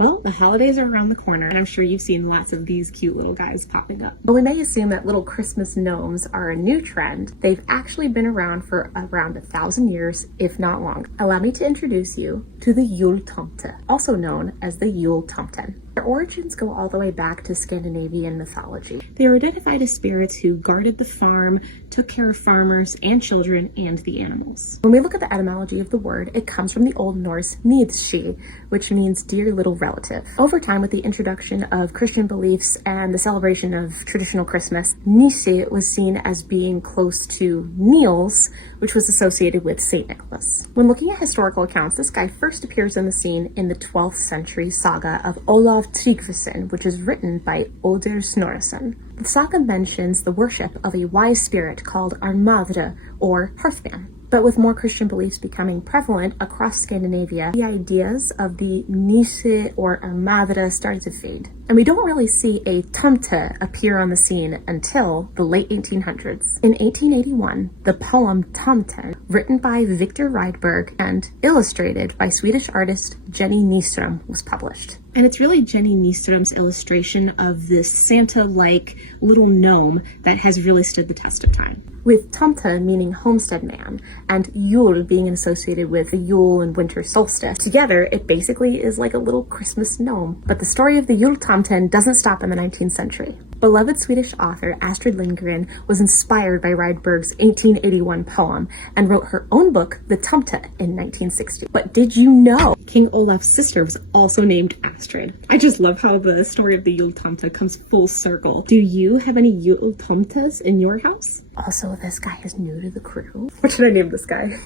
Well, the holidays are around the corner, and I'm sure you've seen lots of these cute little guys popping up. But we may assume that little Christmas gnomes are a new trend. They've actually been around for around 1,000 years, if not longer. Allow me to introduce you to the Juletomte, also known as the Yule Tomten. Their origins go all the way back to Scandinavian mythology. They were identified as spirits who guarded the farm, took care of farmers and children, and the animals. When we look at the etymology of the word, it comes from the Old Norse Nidshi, which means dear little relative. Over time, with the introduction of Christian beliefs and the celebration of traditional Christmas, Nishi was seen as being close to Niels, which was associated with St. Nicholas. When looking at historical accounts, this guy first appears on the scene in the 12th century saga of Olav Tryggvason, which is written by Odur Snorrason. The saga mentions the worship of a wise spirit called Armavre, or Hearthman. But with more Christian beliefs becoming prevalent across Scandinavia, the ideas of the Nishe or Armavre started to fade. And we don't really see a tomte appear on the scene until the late 1800s. In 1881, the poem Tomten, written by Victor Rydberg and illustrated by Swedish artist Jenny Nyström, was published. And it's really Jenny Nyström's illustration of this Santa-like little gnome that has really stood the test of time. With tomte meaning homestead man, and Yule being associated with the Yule and winter solstice. Together, it basically is like a little Christmas gnome. But the story of the Yule Tomten doesn't stop in the 19th century. Beloved Swedish author Astrid Lindgren was inspired by Rydberg's 1881 poem and wrote her own book, The Tomte, in 1960. But did you know King Olaf's sister was also named Astrid? I just love how the story of the Yule Tomte comes full circle. Do you have any Yule Tomtes in your house? Also, this guy is new to the crew? What should I name this guy?